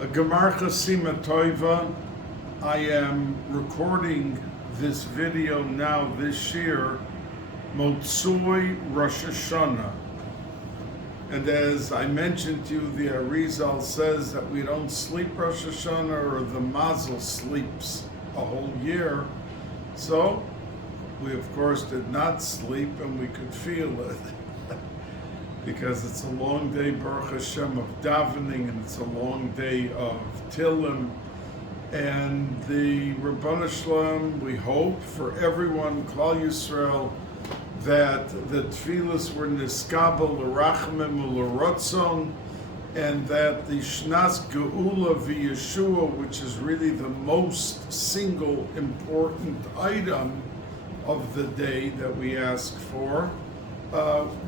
A Gemar Chasima Toiva. I am recording this video now this year, Motsui Rosh Hashanah. And as I mentioned to you, the Arizal says that we don't sleep Rosh Hashanah, or the Mazel sleeps a whole year. So we of course did not sleep, and we could feel it. Because it's a long day, Baruch Hashem, of davening, and it's a long day of Tillim. And the Rabbanu Shalom, we hope for everyone, Klal Yisrael, that the tefillas were niskabel l'rachmim u'l'rotzon, and that the Shnas Geula V'Yeshua, which is really the most single important item of the day that we ask for,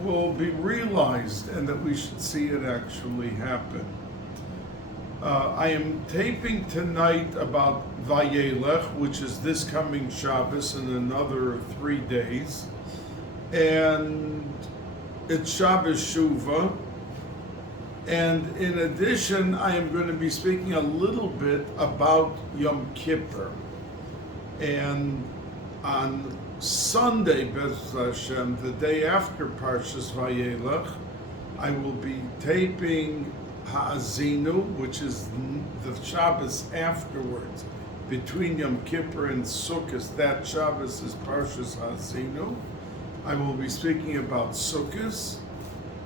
will be realized, and that we should see it actually happen. I am taping tonight about Vayelech, which is this coming Shabbos in another 3 days, and it's Shabbos Shuvah. And in addition, I am going to be speaking a little bit about Yom Kippur. And on Sunday, B'ez Hashem, the day after Parshas Vayelech, I will be taping Ha'azinu, which is the Shabbos afterwards, between Yom Kippur and Sukkot. That Shabbos is Parshas Ha'azinu. I will be speaking about Sukkot,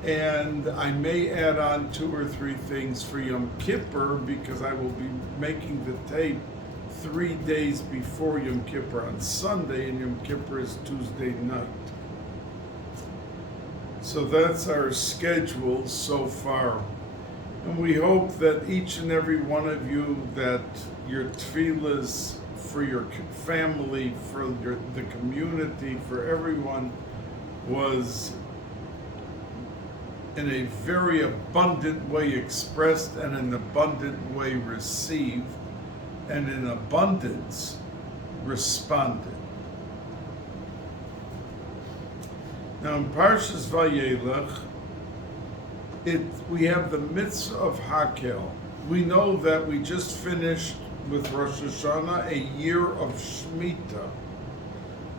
and I may add on 2 or 3 things for Yom Kippur, because I will be making the tape 3 days before Yom Kippur on Sunday, and Yom Kippur is Tuesday night. So that's our schedule so far. And we hope that each and every one of you, that your tefillas for your family, for the community, for everyone, was in a very abundant way expressed, and an abundant way received, and in abundance responded. Now in Parshas Vayelech, we have the mitzvah of Hakel. We know that we just finished with Rosh Hashanah a year of Shemitah.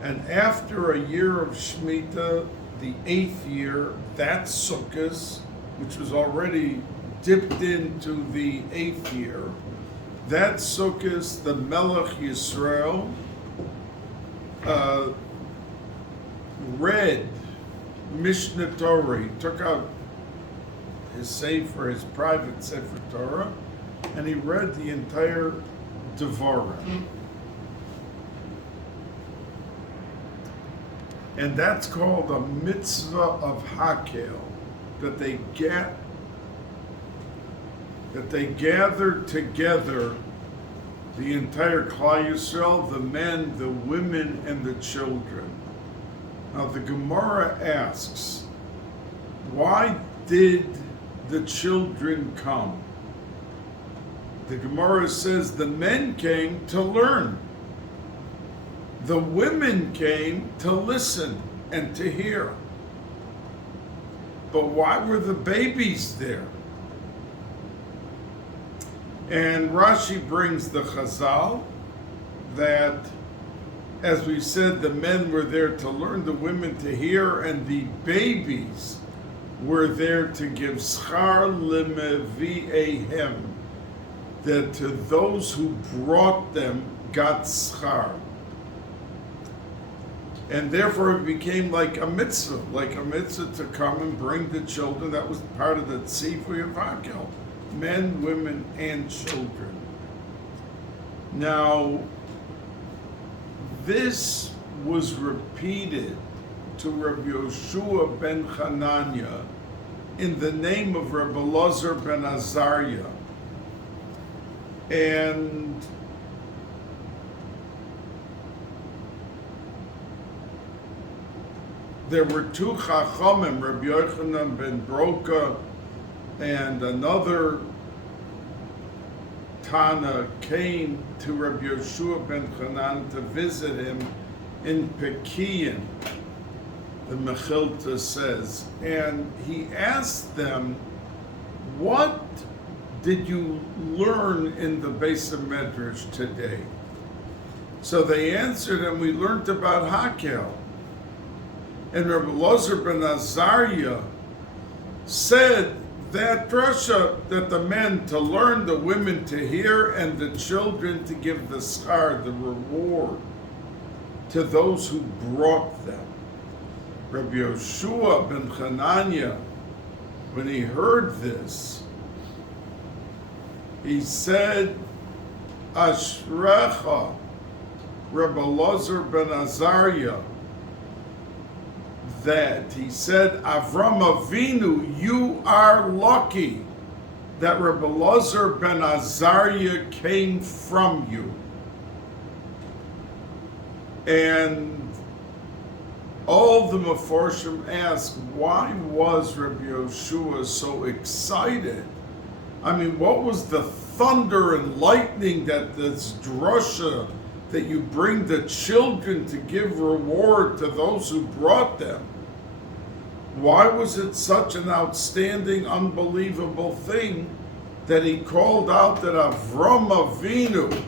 And after a year of Shemitah, the 8th year, that's Sukkot, which was already dipped into the 8th year. That Sukkot, the Melech Yisrael read Mishnah Torah. He took out his Sefer, his private Sefer Torah, and he read the entire Devarim. And that's called a mitzvah of Hakel, that they gathered together the entire Klal Yisrael, the men, the women, and the children. Now the Gemara asks, why did the children come? The Gemara says the men came to learn. The women came to listen and to hear. But why were the babies there? And Rashi brings the Chazal that, as we said, the men were there to learn, the women to hear, and the babies were there to give schar lemevi'ehem, that to those who brought them got schar. And therefore it became like a mitzvah to come and bring the children. That was part of the tzivui of Hakel, men, women, and children. Now, this was repeated to Rabbi Yehoshua ben Hananya in the name of Rabbi Elazar ben Azariah. And there were 2 Chachamim, Rabbi Yochanan ben Broka and another Tana, came to Rabbi Yehoshua ben Hanan to visit him in Pekian, the Mechilta says. And he asked them, what did you learn in the Bais Medrash today? So they answered, and we learned about Hakel. And Rabbi Elazar ben Azariah said that drasha, that the men to learn, the women to hear, and the children to give the schar, the reward, to those who brought them. Rabbi Yehoshua ben Hanania, when he heard this, he said, Ashrecha, Rabbi Elazar ben Azariah, that he said, Avram Avinu, you are lucky that Rabbi Elazar ben Azariah came from you. And all the Meforshim ask, why was Rabbi Yehoshua so excited? I mean, what was the thunder and lightning that this drasha, that you bring the children to give reward to those who brought them? Why was it such an outstanding, unbelievable thing that he called out that Avram Avinu,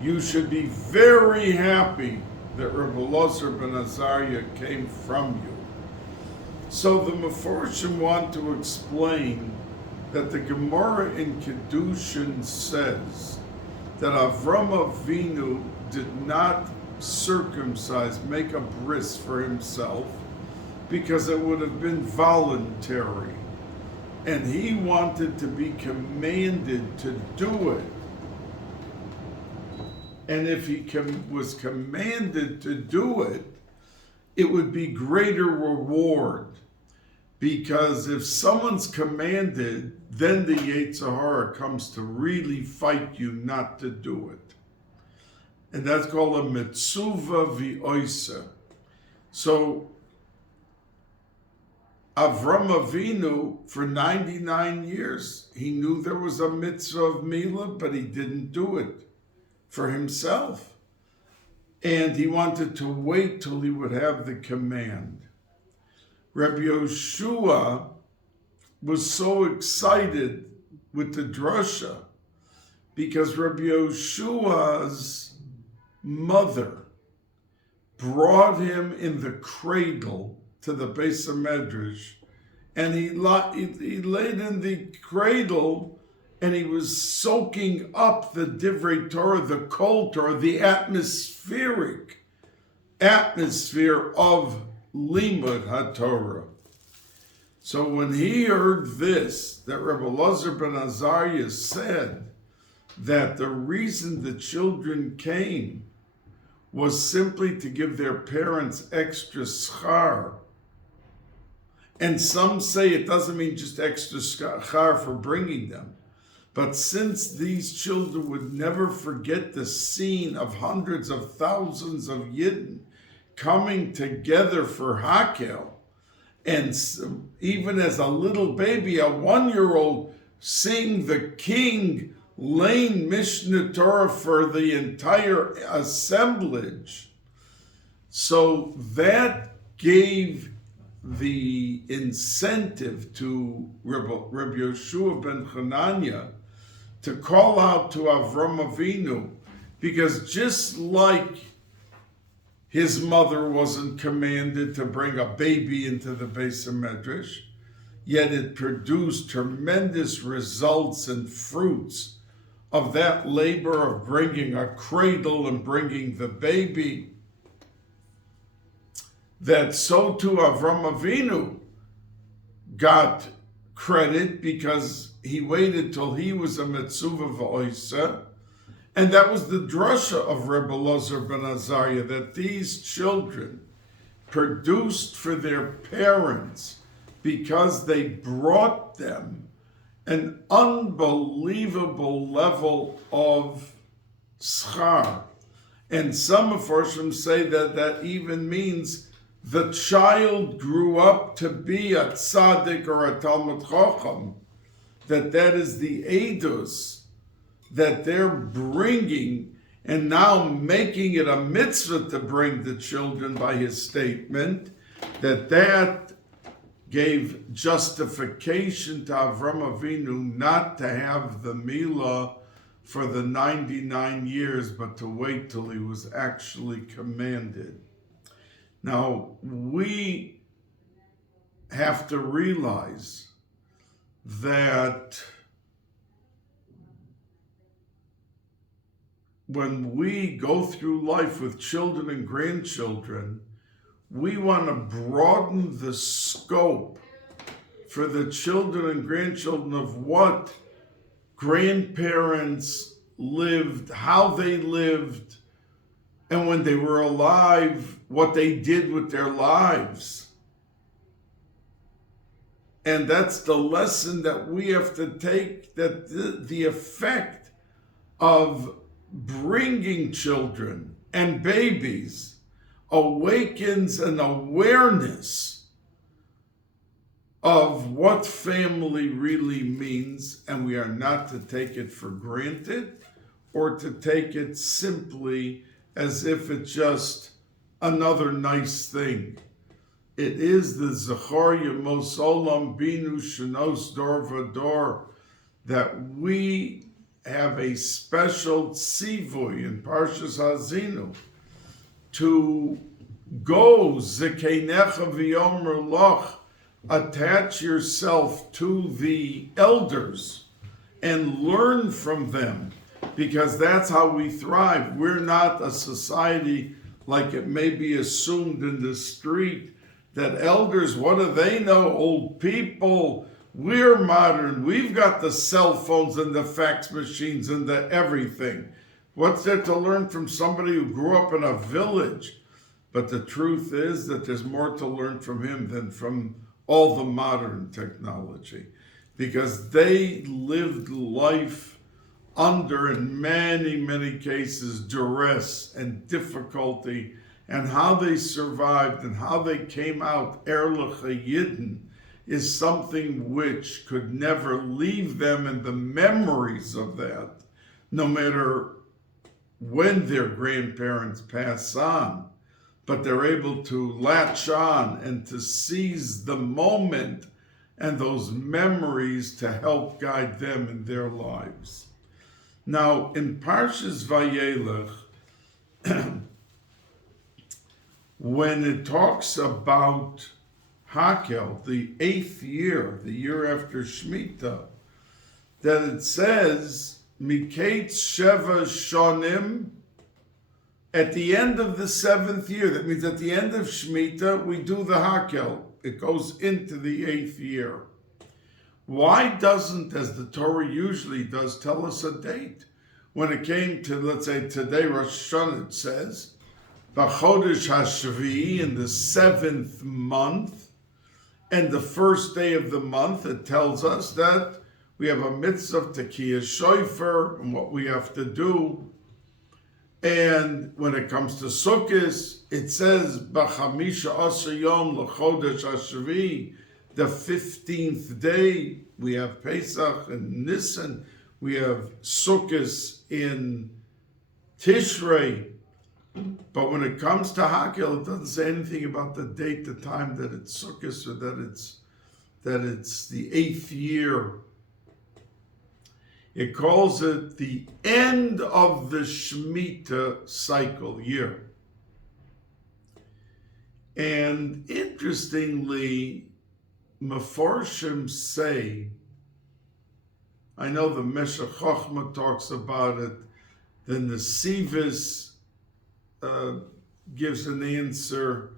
you should be very happy that Rabbi Elazar ben Azariah came from you? So the Meforshim want to explain that the Gemara in Kedushin says that Avram Avinu did not circumcise, make a bris for himself, because it would have been voluntary. And he wanted to be commanded to do it. And if he was commanded to do it, it would be greater reward. Because if someone's commanded, then the Yetzer Hara comes to really fight you not to do it. And that's called a mitzvah v'oisa. So Avram Avinu, for 99 years, he knew there was a mitzvah of milah, but he didn't do it for himself. And he wanted to wait till he would have the command. Rabbi Yehoshua was so excited with the drasha because Rabbi Yehoshua's mother brought him in the cradle to the Beis Medrash, and he laid in the cradle, and he was soaking up the Divrei Torah, the Kol Torah, the atmospheric atmosphere of Limud HaTorah. So when he heard this, that Rabbi Elazar ben Azariah said that the reason the children came was simply to give their parents extra schar. And some say it doesn't mean just extra schar for bringing them. But since these children would never forget the scene of hundreds of thousands of Yidden coming together for Hakel, and even as a little baby, a 1-year-old, seeing the king laying Mishnah Torah for the entire assemblage, so that gave the incentive to Rabbi Yehoshua ben Hanania to call out to Avram Avinu, because just like his mother wasn't commanded to bring a baby into the Beis Medrash, yet it produced tremendous results and fruits of that labor of bringing a cradle and bringing the baby, that so too Avram Avinu got credit because he waited till he was a mitzvah v'oisa. And that was the drasha of Rabbi Elazar ben Azariah, that these children produced for their parents, because they brought them, an unbelievable level of schar. And some Meforshim say that that even means the child grew up to be a tzaddik or a Talmud Chacham, that is the edus that they're bringing, and now making it a mitzvah to bring the children by his statement, that gave justification to Avram Avinu not to have the Milah for the 99 years, but to wait till he was actually commanded. Now, we have to realize that when we go through life with children and grandchildren, we want to broaden the scope for the children and grandchildren of what grandparents lived, how they lived, and when they were alive, what they did with their lives. And that's the lesson that we have to take, that the effect of bringing children and babies awakens an awareness of what family really means, and we are not to take it for granted or to take it simply as if it's just another nice thing. It is the Zachor Yemos Olam Binu Shenos Dor Vador, that we have a special tzivui in Parshas Hazinu to go Zekeinecha V'yomer Loch, attach yourself to the elders and learn from them, because that's how we thrive. We're not a society like it may be assumed in the street, that elders, what do they know? Old people. We're modern. We've got the cell phones and the fax machines and the everything. What's there to learn from somebody who grew up in a village? But the truth is that there's more to learn from him than from all the modern technology, because they lived life under, in many, many cases, duress and difficulty, and how they survived and how they came out Erlich Yidden is something which could never leave them, and the memories of that, no matter when their grandparents pass on, but they're able to latch on and to seize the moment and those memories to help guide them in their lives. Now, in Parshas Vayelech, when it talks about Hakel, the 8th year, the year after Shemitah, that it says, Miketz Sheva Shonim, at the end of the 7th year. That means at the end of Shemitah, we do the Hakel. It goes into the 8th year. Why doesn't, as the Torah usually does, tell us a date? When it came to, let's say, today, Rosh Hashanah, it says, B'chodesh HaShvi'i, in the 7th month, and the first day of the month, it tells us that we have a mitzvah to Tekiyah Shofar and what we have to do. And when it comes to Sukkot, it says, B'chamisha Asher Yom L'chodesh HaShvi'i, the 15th day. We have Pesach and Nisan. We have Sukkot in Tishrei. But when it comes to Hakel, it doesn't say anything about the date, the time that it's Sukkot, or that it's the 8th year. It calls it the end of the Shemitah cycle year. And interestingly, Mefarshim say, I know the Meshech Chochmah talks about it, then the Sivis gives an answer,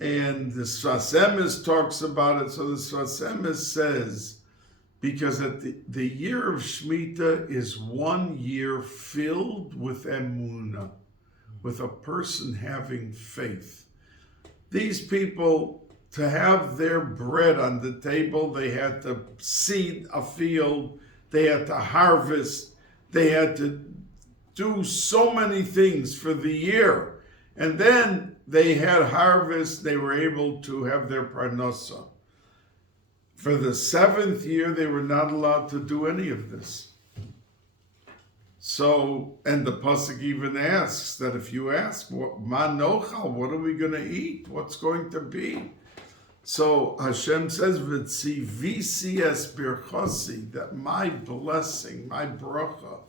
and the Sfas Emes talks about it. So the Sfas Emes says, because at the year of Shemitah is 1 year filled with emunah, with a person having faith. These people, to have their bread on the table, they had to seed a field, they had to harvest, they had to do so many things for the year. And then they had harvest, they were able to have their parnasa. For the 7th year, they were not allowed to do any of this. So, and the pasuk even asks that if you ask, what ma nochal, what are we going to eat? What's going to be? So Hashem says, "V'tzi VCS birchosi," that my blessing, my bracha,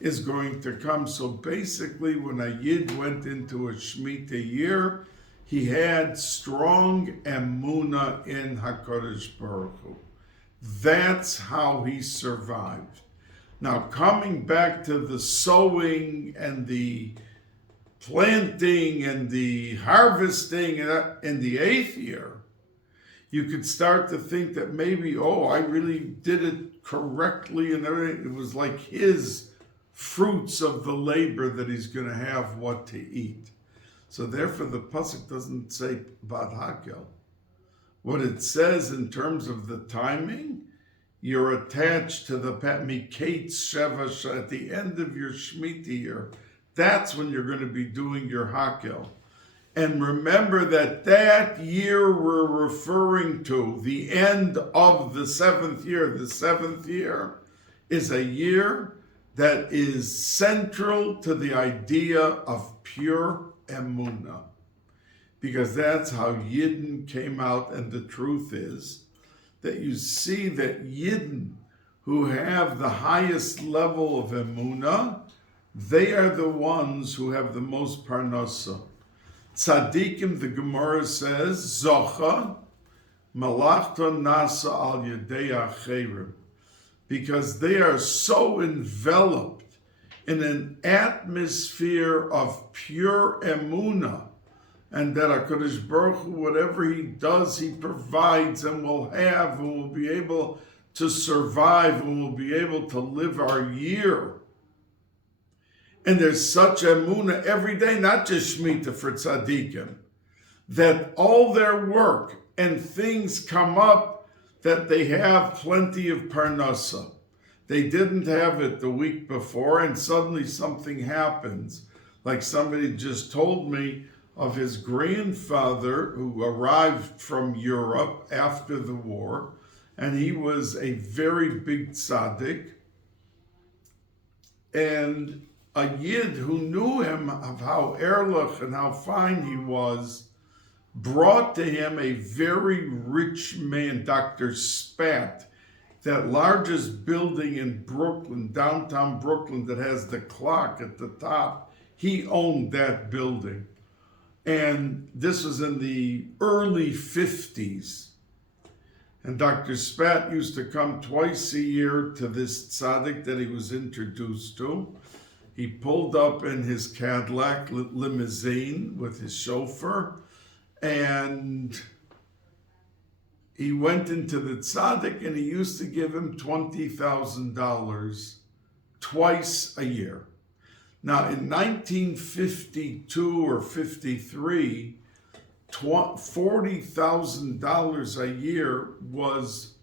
is going to come. So basically, when a Yid went into a Shemitah year, he had strong emunah in HaKadosh Baruch Hu. That's how he survived. Now, coming back to the sowing and the planting and the harvesting in the 8th year, you could start to think that maybe, I really did it correctly and everything. It was like his fruits of the labor that he's going to have what to eat. So therefore, the pasuk doesn't say Bad Hakel. What it says in terms of the timing, you're attached to the Miketz Sheva at the end of your Shemitah year. That's when you're going to be doing your Hakel. And remember that year we're referring to, the end of the 7th year. The 7th year is a year that is central to the idea of pure emunah. Because that's how Yidden came out, and the truth is that you see that Yidden who have the highest level of emunah, they are the ones who have the most parnasa. Tzadikim, the Gemara says, Zocha, malachta nasa al yedei acherim, because they are so enveloped in an atmosphere of pure emunah, and that HaKadosh Baruch Hu, whatever he does, he provides and will have, and will be able to survive, and will be able to live our year. And there's such emunah every day, not just Shemitah for tzaddikim, that all their work and things come up that they have plenty of parnasa. They didn't have it the week before, and suddenly something happens. Like somebody just told me of his grandfather who arrived from Europe after the war, and he was a very big tzaddik, and a Yid who knew him of how Erlich and how fine he was, brought to him a very rich man, Dr. Spat, that largest building in Brooklyn, downtown Brooklyn, that has the clock at the top. He owned that building. And this was in the early 50s. And Dr. Spat used to come twice a year to this tzaddik that he was introduced to. He pulled up in his Cadillac limousine with his chauffeur, and he went into the tzaddik, and he used to give him $20,000 twice a year. Now, in 1952 or 53, $40,000 a year was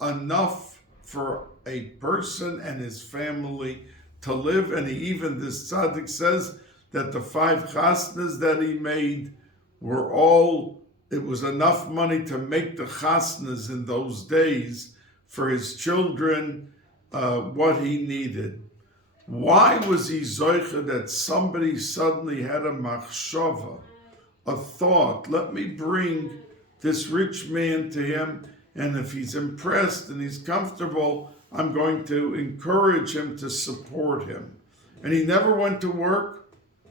enough for a person and his family to live. And this tzaddik says that the 5 chasnas that he made it was enough money to make the chasnas in those days for his children, what he needed. Why was he zoicha that somebody suddenly had a machshava, a thought, let me bring this rich man to him, and if he's impressed and he's comfortable, I'm going to encourage him to support him. And he never went to work.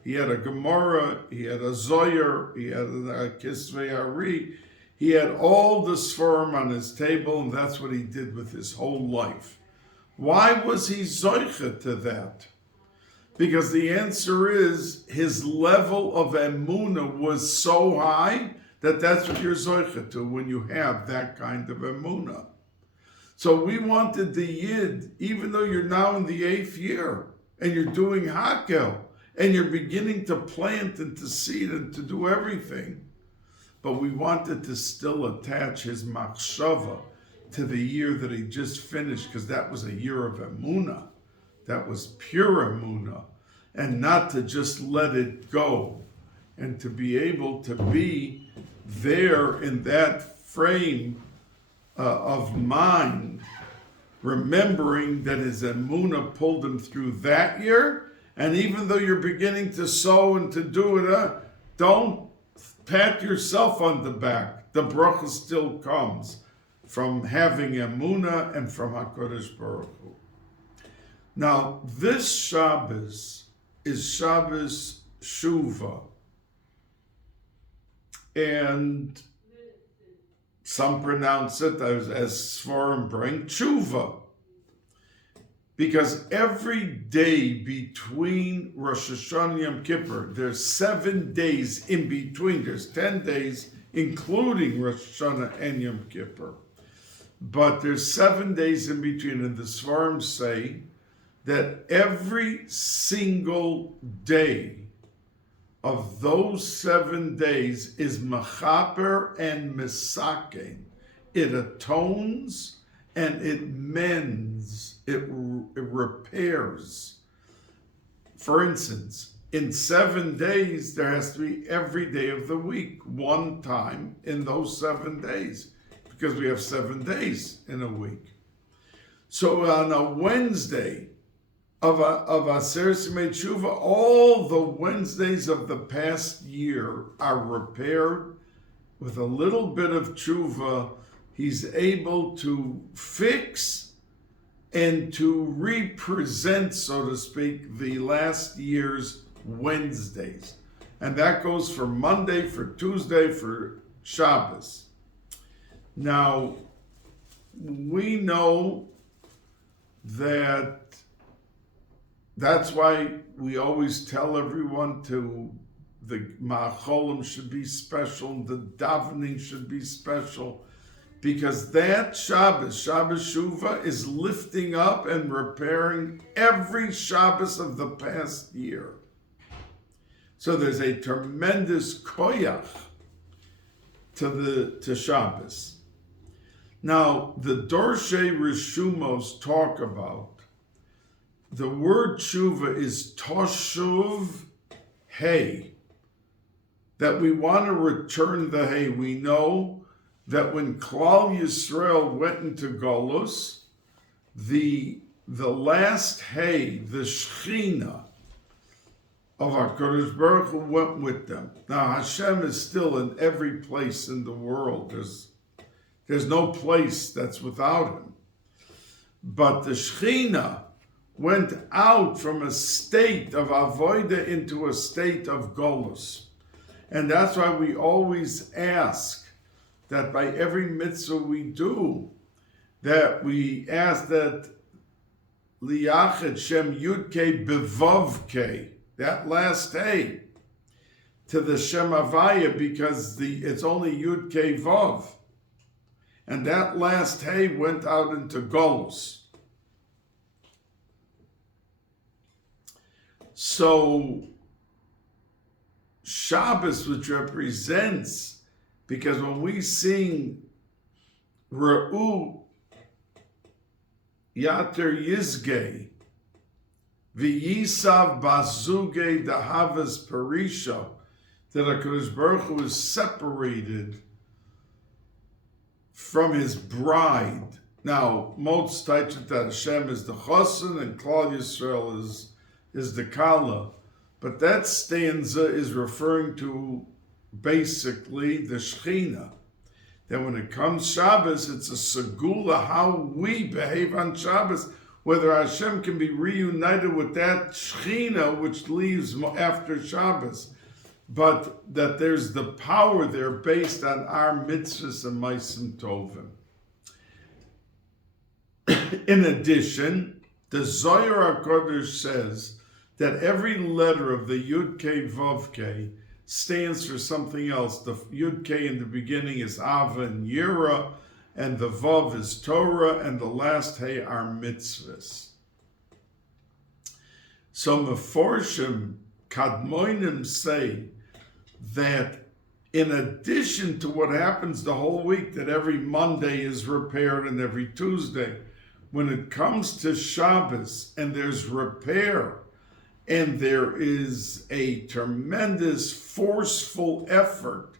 He had a Gemara, he had a Zoyer, he had a Kisvei Ari. He had all the Sforim on his table, and that's what he did with his whole life. Why was he zoicha to that? Because the answer is his level of emunah was so high that that's what you're zoicha to when you have that kind of emunah. So we wanted the Yid, even though you're now in the 8th year and you're doing hakel and you're beginning to plant and to seed and to do everything, but we wanted to still attach his machshava to the year that he just finished, because that was a year of emunah. That was pure emunah, and not to just let it go, and to be able to be there in that frame of mind, remembering that his emunah pulled him through that year. And even though you're beginning to sow and to do it, don't pat yourself on the back. The bracha still comes from having emunah and from HaKadosh Baruch Hu. Now, this Shabbos is Shabbos Shuvah. And some pronounce it as Svarim bring, Tshuva. Because every day between Rosh Hashanah and Yom Kippur, there's 7 days in between. There's 10 days, including Rosh Hashanah and Yom Kippur. But there's 7 days in between, and the Svarim say that every single day of those 7 days is mechaper and misaken. It atones and it mends, it repairs. For instance, in 7 days, there has to be every day of the week, one time in those 7 days, because we have 7 days in a week. So on a Wednesday of Aser Simei Tshuva, all the Wednesdays of the past year are repaired with a little bit of Tshuva. He's able to fix and to represent, so to speak, the last year's Wednesdays. And that goes for Monday, for Tuesday, for Shabbos. Now, we know that's why we always tell everyone the ma'acholim should be special, the davening should be special, because that Shabbos Shuvah, is lifting up and repairing every Shabbos of the past year. So there's a tremendous koyach to Shabbos. Now, the Dorshei Rishumos talk about the word tshuva is toshuv hay, that we want to return the hay. We know that when Klal Yisrael went into Golus, the last hay, the Shechina of HaKadosh Baruch Hu went with them. Now Hashem is still in every place in the world. There's no place that's without him. But the Shechina went out from a state of avodah into a state of golus. And that's why we always ask that by every mitzvah we do, that we ask that liyachet shem yudke bevavke, that last day, to the Shem Havaya, because it's only yudke vav. And that last hay went out into golus. So Shabbos, which represents, because when we sing Ra'u Yater Yizge V'yisav Bazuge Dahavas Perisha, that HaKadosh Baruch Hu is separated from his bride. Now, most teach that Hashem is the Chosin and Klal Yisrael is the Kala. But that stanza is referring to basically the Shechina. That when it comes Shabbos, it's a segula, how we behave on Shabbos, whether Hashem can be reunited with that Shechina which leaves after Shabbos. But that there's the power there based on our mitzvahs and maisim tovim. In addition, the Zohar HaKodesh says that every letter of the Yud K Vav K stands for something else. The Yud K in the beginning is Ava and Yira, and the Vav is Torah, and the last Hey are mitzvahs. So Meforshim Kadmoinim say that in addition to what happens the whole week, that every Monday is repaired and every Tuesday, when it comes to Shabbos and there's repair, and there is a tremendous forceful effort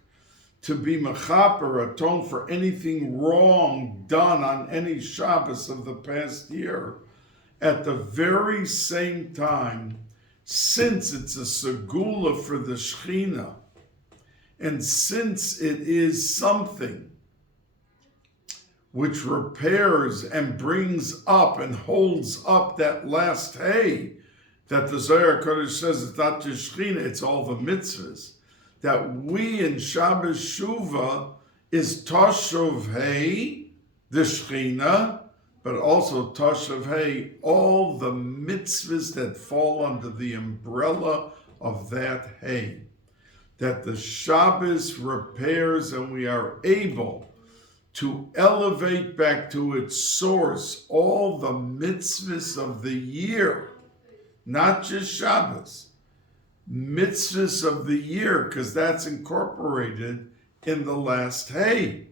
to be mechaper, atone for anything wrong done on any Shabbos of the past year. At the very same time, since it's a segula for the Shechina, And since it is something which repairs and brings up and holds up that last hay, that the Zohar Kodesh says it's not just Shechina, it's all the mitzvahs, that we in Shabbos Shuvah is Toshav Hay, the Shechina, but also Toshav Hay, all the mitzvahs that fall under the umbrella of that hay. That the Shabbos repairs and we are able to elevate back to its source all the mitzvahs of the year, not just Shabbos, mitzvahs of the year, because that's incorporated in the last hay.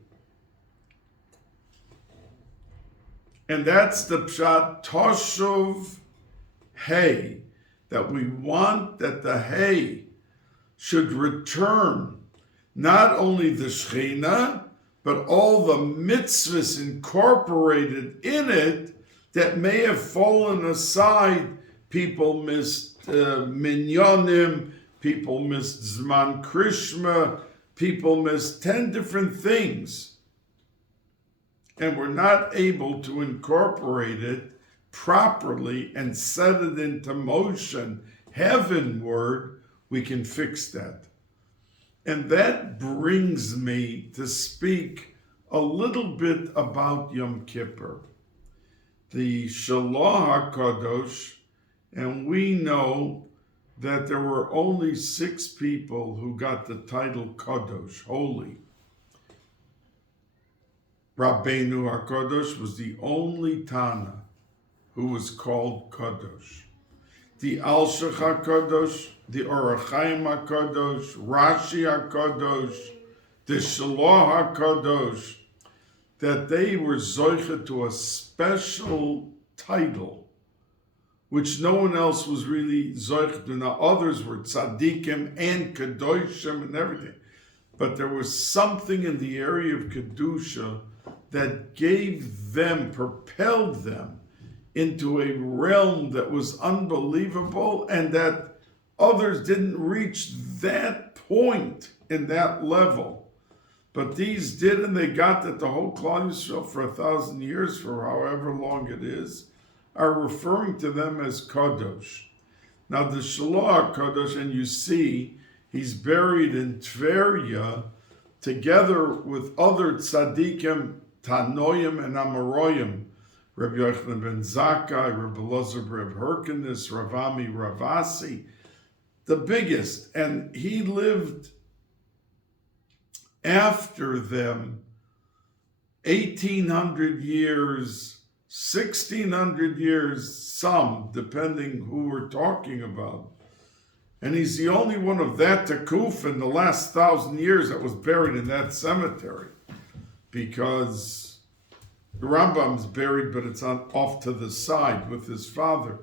And that's the Pshat Toshuv hay, that we want that the hay should return not only the Shechina, but all the mitzvahs incorporated in it that may have fallen aside. People missed minyanim, people missed Zman Krishma, people missed 10 different things. And we're not able to incorporate it properly and set it into motion heavenward. We can fix that. And that brings me to speak a little bit about Yom Kippur. The Shalach HaKadosh, and we know that there were only 6 people who got the title Kadosh, holy. Rabbeinu HaKadosh was the only Tana who was called Kadosh. The Alshach HaKadosh, the Orach Chaim HaKadosh, Rashi HaKadosh, the Shalach HaKadosh, that they were zoichet to a special title, which no one else was really zoichet to. Now others were tzaddikim and kadoshim and everything, but there was something in the area of kedusha that gave them, propelled them into a realm that was unbelievable, and that others didn't reach that point in that level. But these did, and they got that. The whole Klal Yisrael for 1,000 years, for however long it is, are referring to them as Kadosh. Now the Shalach Kadosh, and you see, he's buried in Tveria together with other tzaddikim, Tanoim and Amoraim, Rabbi Yochanan ben Zakkai, Rabbi Elazar ben Hyrcanus, Ravami Ravasi, the biggest. And he lived after them 1,800 years, 1,600 years, some, depending who we're talking about. And he's the only one of that Takuf in the last 1,000 years that was buried in that cemetery. Because the Rambam's buried, but it's off to the side with his father.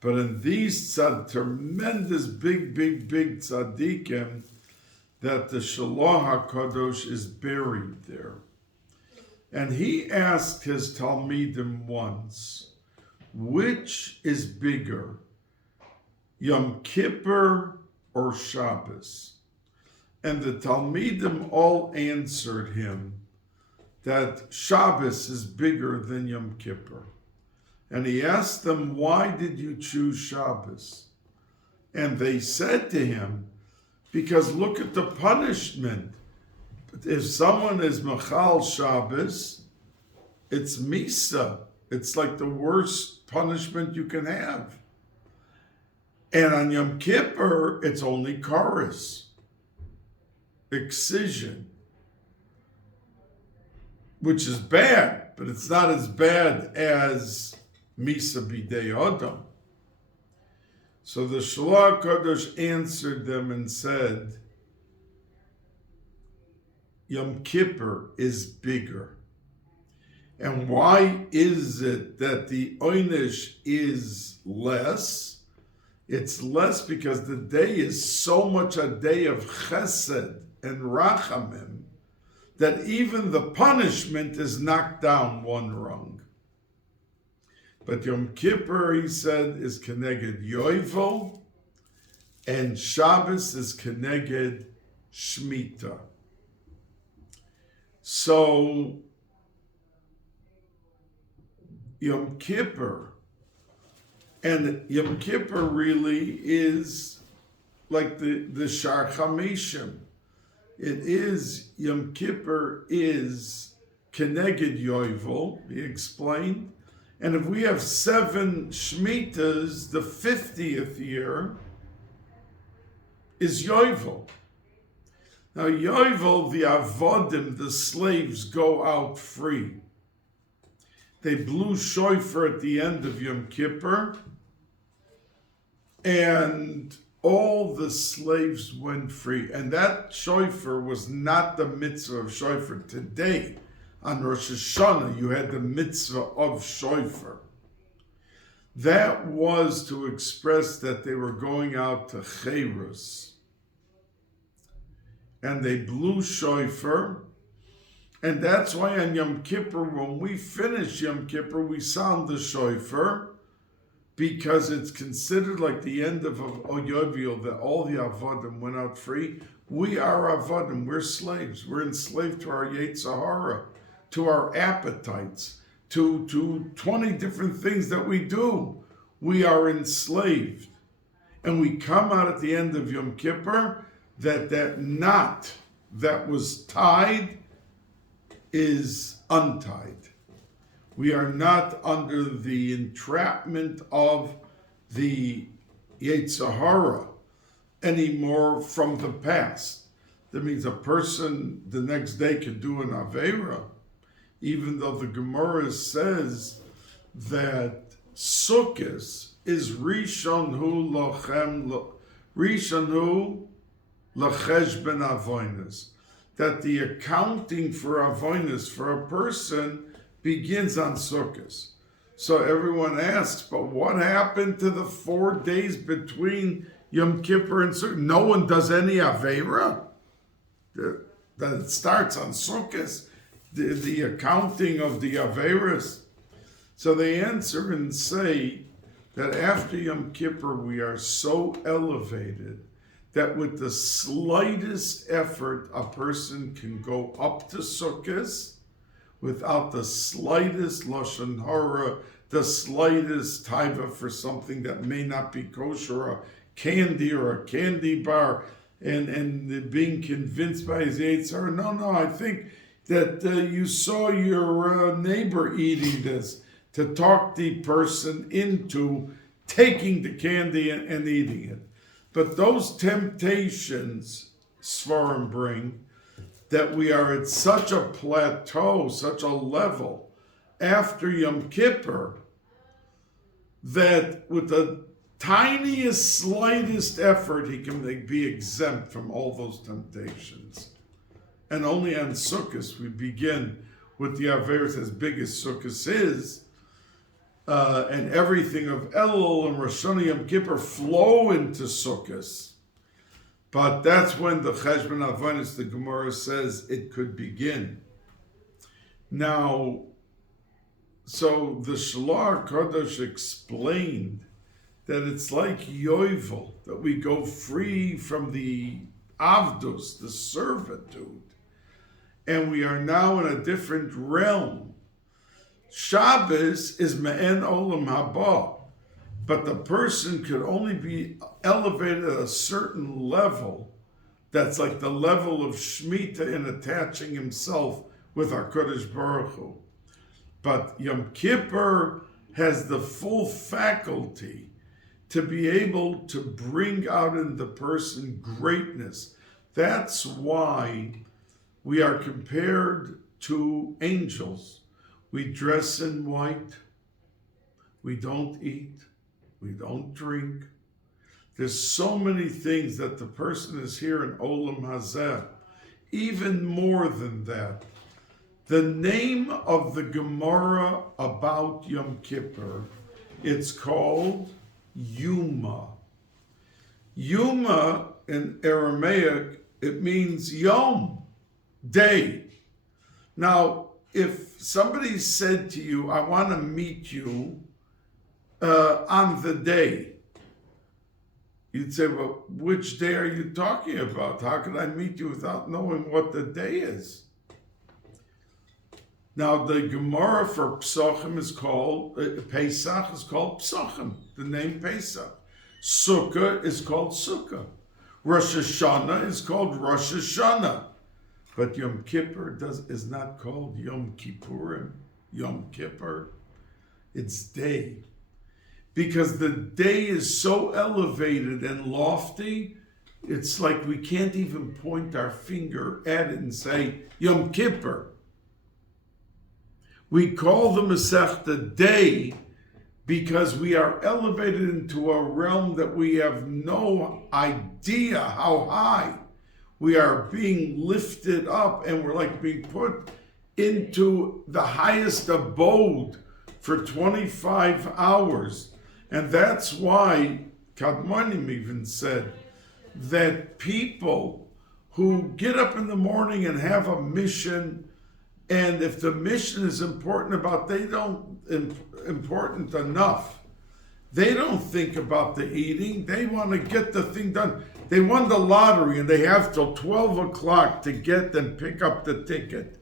But in these tremendous, big tzaddikim, that the Shalach HaKadosh is buried there. And he asked his Talmidim once, which is bigger, Yom Kippur or Shabbos? And the Talmidim all answered him that Shabbos is bigger than Yom Kippur. And he asked them, why did you choose Shabbos? And they said to him, because look at the punishment. If someone is Machal Shabbos, it's Misa. It's like the worst punishment you can have. And on Yom Kippur, it's only Karis, excision, which is bad, but it's not as bad as Misa B'dei Adam. So the Shalach Kadosh answered them and said, Yom Kippur is bigger. And why is it that the Oynish is less? It's less because the day is so much a day of chesed and rachamim that even the punishment is knocked down one rung. But Yom Kippur, he said, is keneged yovel, and Shabbos is keneged Shemitah. So Yom Kippur, and Yom Kippur really is like the Shar Chamishim. It is, Yom Kippur is Keneged Yovel, he explained. And if we have 7 Shemitahs, the 50th year is Yovel. Now Yovel, the Avodim, the slaves, go out free. They blew shofar at the end of Yom Kippur, and all the slaves went free. And that shofar was not the mitzvah of shofar. Today, on Rosh Hashanah, you had the mitzvah of shofar. That was to express that they were going out to Cherus. And they blew shofar. And that's why on Yom Kippur, when we finish Yom Kippur, we sound the shofar, because it's considered like the end of Yovel, that all the Avodim went out free. We are Avodim, we're slaves. We're enslaved to our Yetzer Hara, to our appetites, to 20 different things that we do. We are enslaved. And we come out at the end of Yom Kippur, that knot that was tied is untied. We are not under the entrapment of the Yetzer Hara anymore from the past. That means a person the next day could do an Aveira, even though the Gemara says that Sukkos is Rishon Hu Lacheshben Avoinas, that the accounting for Avoinas for a person begins on Sukkos. So everyone asks, but what happened to the 4 days between Yom Kippur and Sukkot? No one does any Aveira? That it starts on Sukkos, the accounting of the Aveiras. So they answer and say that after Yom Kippur we are so elevated that with the slightest effort a person can go up to Sukkos without the slightest Lashon Hara, the slightest taiva for something that may not be kosher, a candy or a candy bar, and being convinced by his Yetzer Hara, no, I think that you saw your neighbor eating this, to talk the person into taking the candy and eating it. But those temptations, Svarim bring, that we are at such a plateau, such a level after Yom Kippur, that with the tiniest, slightest effort, he can be exempt from all those temptations. And only on Sukkos we begin with the Averis, as big as Sukkos is, and everything of Elul and Rosh Hashanah Yom Kippur flow into Sukkos. But that's when the Cheshbon Avonis, the Gemara says, it could begin. Now, so the Shalach Kodesh explained that it's like Yovel, that we go free from the Avdus, the servitude, and we are now in a different realm. Shabbos is Me'en Olam Haba, but the person could only be elevated at a certain level. That's like the level of Shemitah in attaching himself with our Kodesh Baruch Hu. But Yom Kippur has the full faculty to be able to bring out in the person greatness. That's why we are compared to angels. We dress in white, we don't eat, we don't drink. There's so many things that the person is here in Olam Hazeh. Even more than that, the name of the Gemara about Yom Kippur, it's called Yuma. Yuma in Aramaic, it means Yom, day. Now, if somebody said to you, I want to meet you on the day, You'd say, well, which day are you talking about? How can I meet you without knowing what the day is? Now, the Gemara for Psachim is called, Pesach is called Psachim, the name Pesach. Sukkah is called Sukkah. Rosh Hashanah is called Rosh Hashanah. But Yom Kippur is not called Yom Kippurim, Yom Kippur. It's day. Because the day is so elevated and lofty, it's like we can't even point our finger at it and say, Yom Kippur. We call the Masechta day because we are elevated into a realm that we have no idea how high. We are being lifted up and we're like being put into the highest abode for 25 hours. And that's why Kadmonim even said that people who get up in the morning and have a mission, and if the mission is important enough, they don't think about the eating. They want to get the thing done. They won the lottery and they have till 12 o'clock to get and pick up the ticket.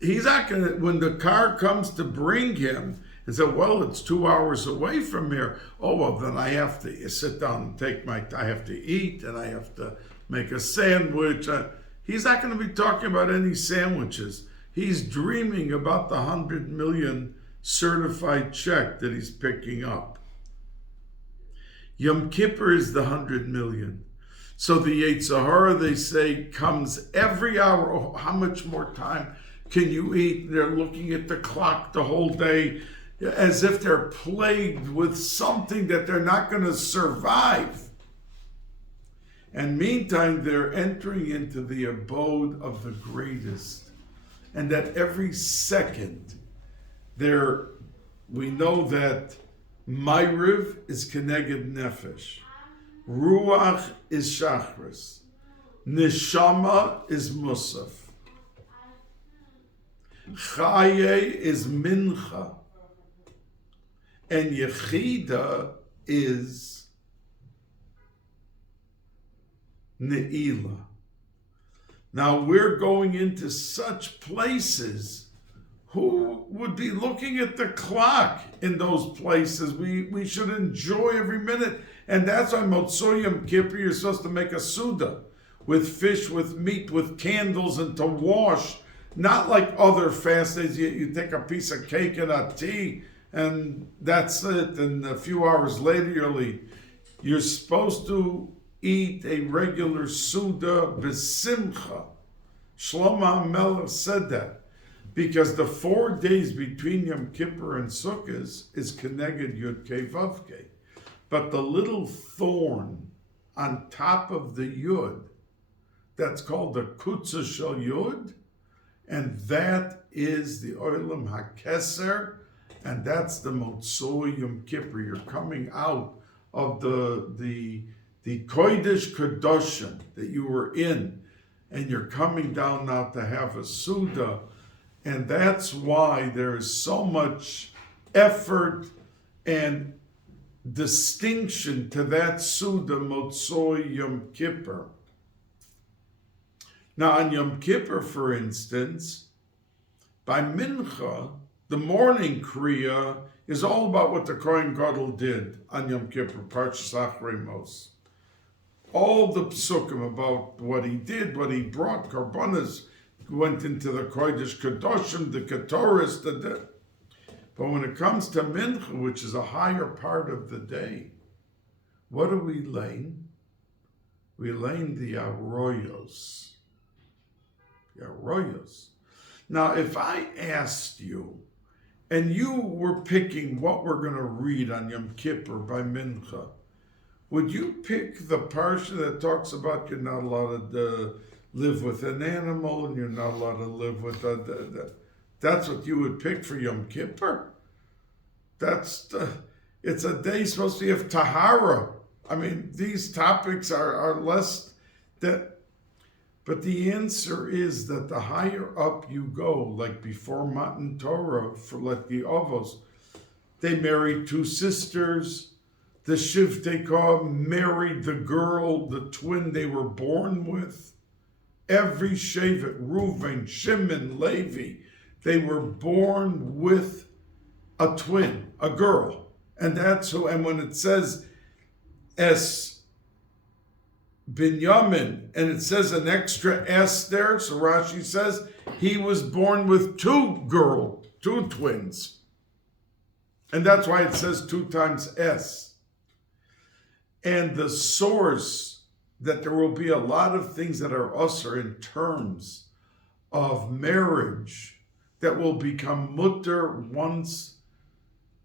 He's not going to, when the car comes to bring him, and say, well, it's 2 hours away from here. Oh, well, then I have to sit down and I have to eat and I have to make a sandwich. He's not going to be talking about any sandwiches. He's dreaming about the 100 million certified check that he's picking up. Yom Kippur is the 100 million. So the Yetzer Hara, they say, comes every hour. Oh, how much more time can you eat? They're looking at the clock the whole day, as if they're plagued with something that they're not going to survive. And meantime, they're entering into the abode of the greatest. And that every second, we know that myriad is keneged nefesh. Ruach is shachris. Neshama is musaf. Chaye is mincha. And Yechida is Ne'ilah. Now we're going into such places. Who would be looking at the clock in those places? We should enjoy every minute. And that's why Motzoi Yom Kippur, you're supposed to make a Suda with fish, with meat, with candles, and to wash. Not like other fast days, you take a piece of cake and a tea, and that's it. And a few hours later, you'll eat. You're supposed to eat a regular Suda b'simcha. Shlomo HaMelech said that because the 4 days between Yom Kippur and Sukkot is Keneged Yud Kei Vav Kei. But the little thorn on top of the Yud, that's called the Kutzah Shel Yud, and that is the Olam HaKeser, and that's the Motzoi Yom Kippur. You're coming out of the Kodesh Kedoshim that you were in, and you're coming down now to have a Suda, and that's why there is so much effort and distinction to that Suda Motzoi Yom Kippur. Now on Yom Kippur, for instance, by Mincha, the morning Kriya is all about what the Kohen Gadol did on Yom Kippur, Parshas Achrei Mos. All the psukim about what he did, what he brought, Karbonas, went into the Kodesh Kedoshim, the Ketoris, but when it comes to Mincha, which is a higher part of the day, what do we lane? We lane the Arroyos. The Arroyos. Now, if I asked you, and you were picking what we're going to read on Yom Kippur by Mincha, would you pick the parsha that talks about you're not allowed to live with an animal and you're not allowed to live with that's what you would pick for Yom Kippur? It's a day supposed to have Tahara. I mean, these topics are less that, but the answer is that the higher up you go, like before Matan Torah, for like the Avos, they married 2 sisters. the Shiftan married the girl, the twin they were born with. Every Shevet, Reuven, Shimon, Levi, they were born with a twin, a girl. And that's who, and when it says Es Binyamin, and it says an extra S there, so Rashi says he was born with two twins. And that's why it says 2 times S. And the source that there will be a lot of things that are usher in terms of marriage that will become mutter once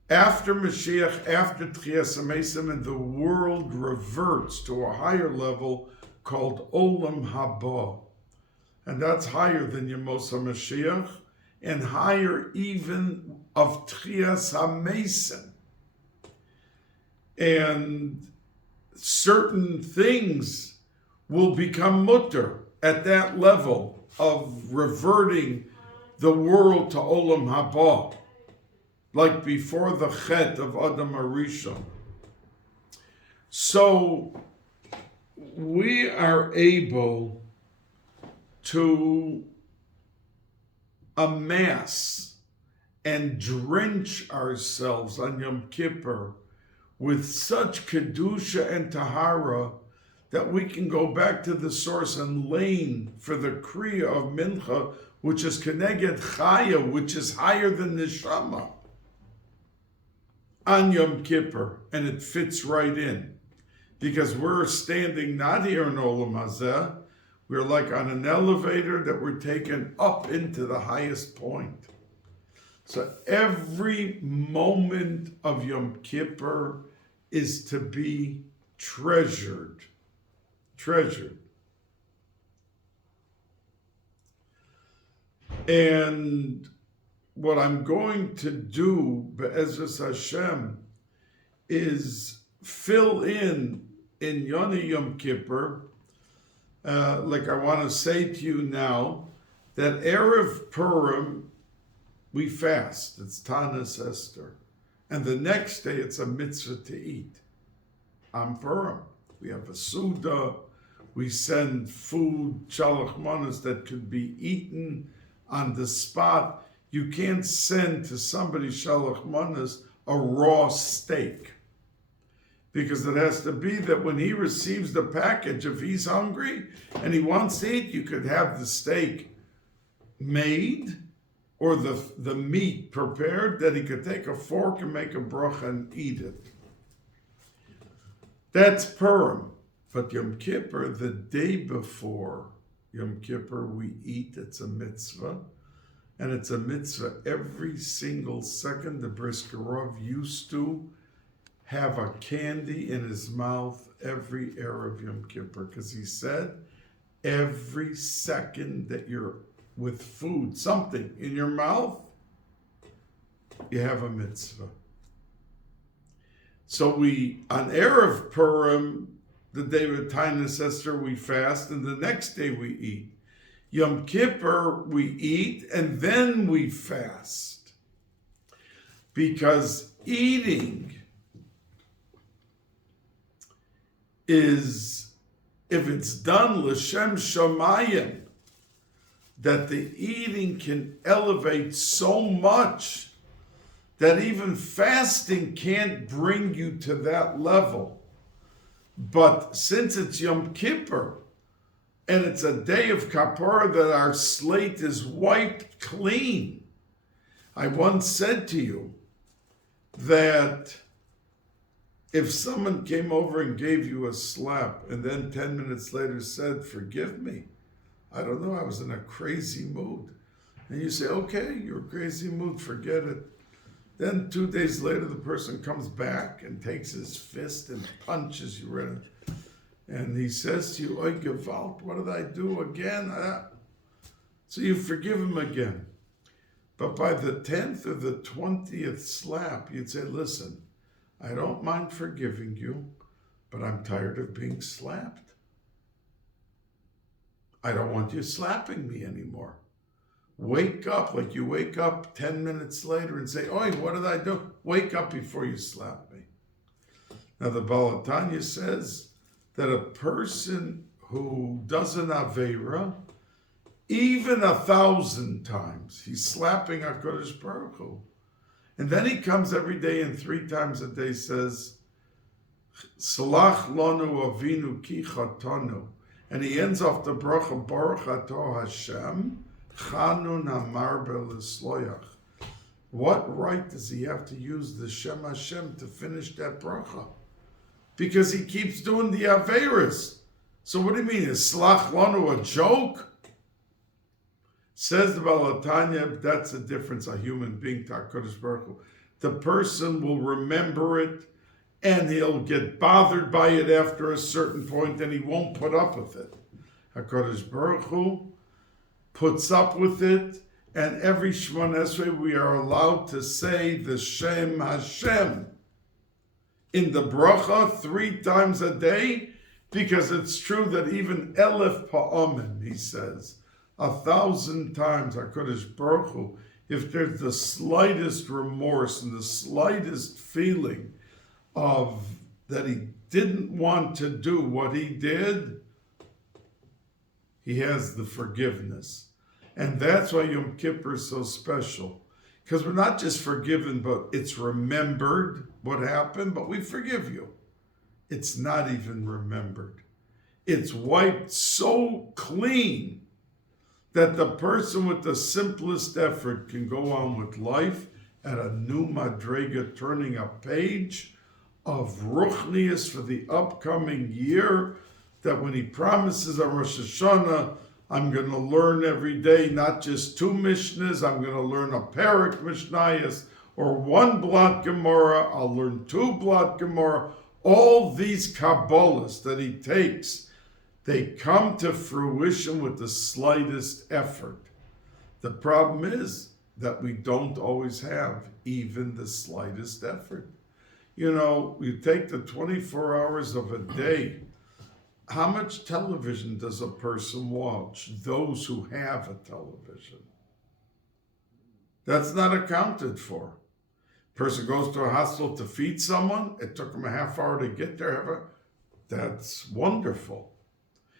after Mashiach, after Tchias HaMesim, and the world reverts to a higher level called Olam Haba. And that's higher than Yemos HaMashiach and higher even of Tchias HaMesim. And certain things will become mutter at that level of reverting the world to Olam Haba, like before the Chet of Adam Arishon. So we are able to amass and drench ourselves on Yom Kippur with such Kedusha and Tahara that we can go back to the source and lane for the Kriya of Mincha, which is Keneged Chaya, which is higher than Neshama, on Yom Kippur, and it fits right in. Because we're standing not here in Olam Hazeh, we're like on an elevator that we're taken up into the highest point. So every moment of Yom Kippur is to be treasured. And what I'm going to do, Be'ezras Hashem, is fill in Yoni Yom Kippur, like I want to say to you now, that Erev Purim, we fast. It's Tanis Esther. And the next day, it's a mitzvah to eat. On Purim. We have a Suda. We send food, shalach manas, that could be eaten on the spot. You can't send to somebody shalach manas a raw steak. Because it has to be that when he receives the package, if he's hungry and he wants to eat, you could have the steak made or the meat prepared, that he could take a fork and make a bracha and eat it. That's Purim. But Yom Kippur, the day before Yom Kippur, we eat. It's a mitzvah. And it's a mitzvah every single second. The Briskerov used to have a candy in his mouth every Erev Yom Kippur, because he said every second that you're with food, something in your mouth, you have a mitzvah. So we, on Erev Purim, the day of Tainus Esther, we fast, and the next day we eat. Yom Kippur, we eat, and then we fast. Because eating is, if it's done l'shem shamayim, that the eating can elevate so much that even fasting can't bring you to that level. But since it's Yom Kippur, and it's a day of kapara that our slate is wiped clean, I once said to you that if someone came over and gave you a slap and then 10 minutes later said, "Forgive me, I don't know, I was in a crazy mood," and you say, "Okay, you're in a crazy mood, forget it." Then 2 days later, the person comes back and takes his fist and punches you right in. And he says to you, "Oy Gewalt, what did I do again?" So you forgive him again. But by the 10th or the 20th slap, you'd say, "Listen, I don't mind forgiving you, but I'm tired of being slapped. I don't want you slapping me anymore. Wake up," like you wake up 10 minutes later and say, "Oi, what did I do?" Wake up before you slap me. Now the Balkany says that a person who does an Aveira, even 1,000 times, he's slapping HaKadosh Baruch Hu. And then he comes every day and 3 times a day says, Salach lanu avinu ki chatanu. And he ends off the bracha, Baruch ato Hashem, chanun hamar b'lisloyach. What right does he have to use the Shem Hashem to finish that bracha? Because he keeps doing the Aveiros. So what do you mean? Is Salach lanu a joke? Says the Balkany, that's the difference, a human being to HaKadosh Baruch Hu. The person will remember it, and he'll get bothered by it after a certain point, and he won't put up with it. HaKadosh Baruch Hu puts up with it, and every Shemon Esrei we are allowed to say the Shem Hashem in the bracha 3 times a day, because it's true that even Elef Pa'amim, he says, 1,000 times HaKadosh Baruch Hu, if there's the slightest remorse and the slightest feeling of that he didn't want to do what he did, he has the forgiveness. And that's why Yom Kippur is so special. Because we're not just forgiven, but it's remembered what happened, but we forgive you. It's not even remembered. It's wiped so clean that the person with the simplest effort can go on with life at a new madrega, turning a page of ruchnius for the upcoming year, that when he promises on Rosh Hashanah, I'm going to learn every day, not just 2 Mishnahs, I'm going to learn a parak Mishnayos, or 1 blot Gemara, I'll learn 2 blot Gemara. All these Kabbalahs that he takes, they come to fruition with the slightest effort. The problem is that we don't always have even the slightest effort. You know, you take the 24 hours of a day. How much television does a person watch? Those who have a television. That's not accounted for. Person goes to a hospital to feed someone. It took him a half hour to get there. That's wonderful.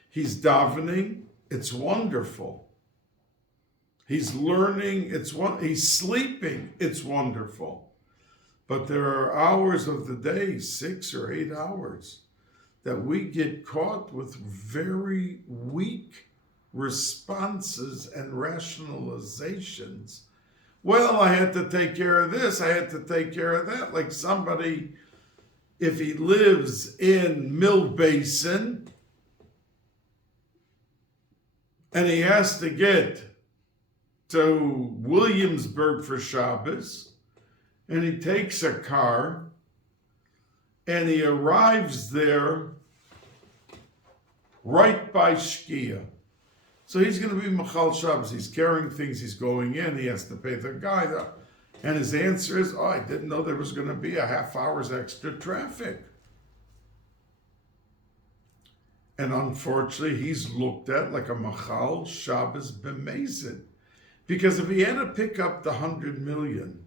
He's davening, it's wonderful. He's learning, he's sleeping, it's wonderful. But there are hours of the day, 6 or 8 hours, that we get caught with very weak responses and rationalizations. Well, I had to take care of this, I had to take care of that. Like somebody, if he lives in Mill Basin, and he has to get to Williamsburg for Shabbos, and he takes a car, and he arrives there right by Shkia. So he's going to be Machal Shabbos. He's carrying things, he's going in, he has to pay the guy. And his answer is, I didn't know there was going to be a half hour's extra traffic. And unfortunately, he's looked at like a Machal Shabbos B'mezid. Because if he had to pick up the 100 million,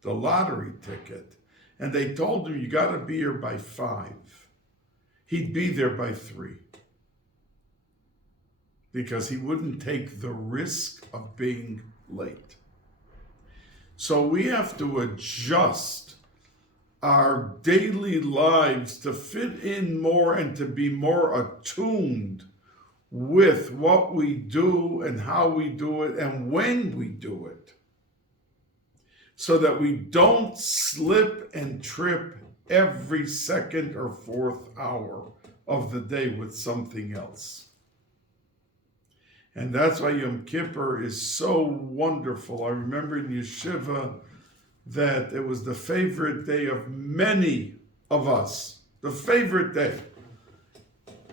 the lottery ticket, and they told him you got to be here by 5, he'd be there by 3. Because he wouldn't take the risk of being late. So we have to adjust our daily lives to fit in more and to be more attuned with what we do and how we do it and when we do it, so that we don't slip and trip every 2nd or 4th hour of the day with something else. And that's why Yom Kippur is so wonderful. I remember in Yeshiva that it was the favorite day of many of us, the favorite day.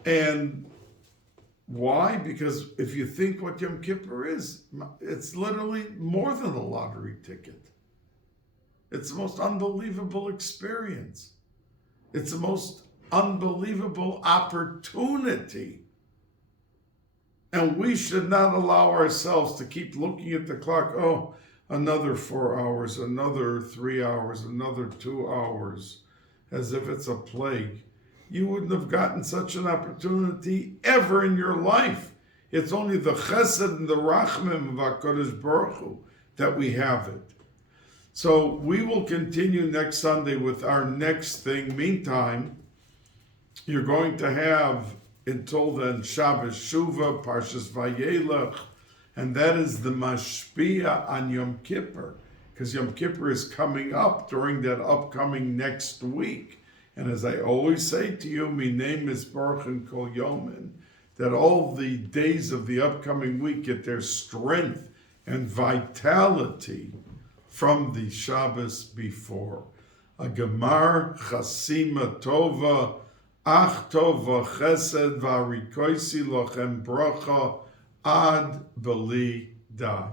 And why? Because if you think what Yom Kippur is, it's literally more than a lottery ticket. It's the most unbelievable experience. It's the most unbelievable opportunity. And we should not allow ourselves to keep looking at the clock. Oh, another 4 hours, another 3 hours, another 2 hours. as if it's a plague. You wouldn't have gotten such an opportunity ever in your life. It's only the chesed and the rachmim of HaKadosh Baruch Hu that we have it. So we will continue next Sunday with our next thing. Meantime, you're going to have, until then, Shabbos Shuvah, Parshas Vayelech, and that is the mashpia on Yom Kippur, because Yom Kippur is coming up during that upcoming next week. And as I always say to you, my name is Baruch and Kol Yomin, that all the days of the upcoming week get their strength and vitality from the Shabbos before. A Gemar Chasima Tova, Ach Tova Chesed Varikoisi Lochem Bracha Ad Beli Dai.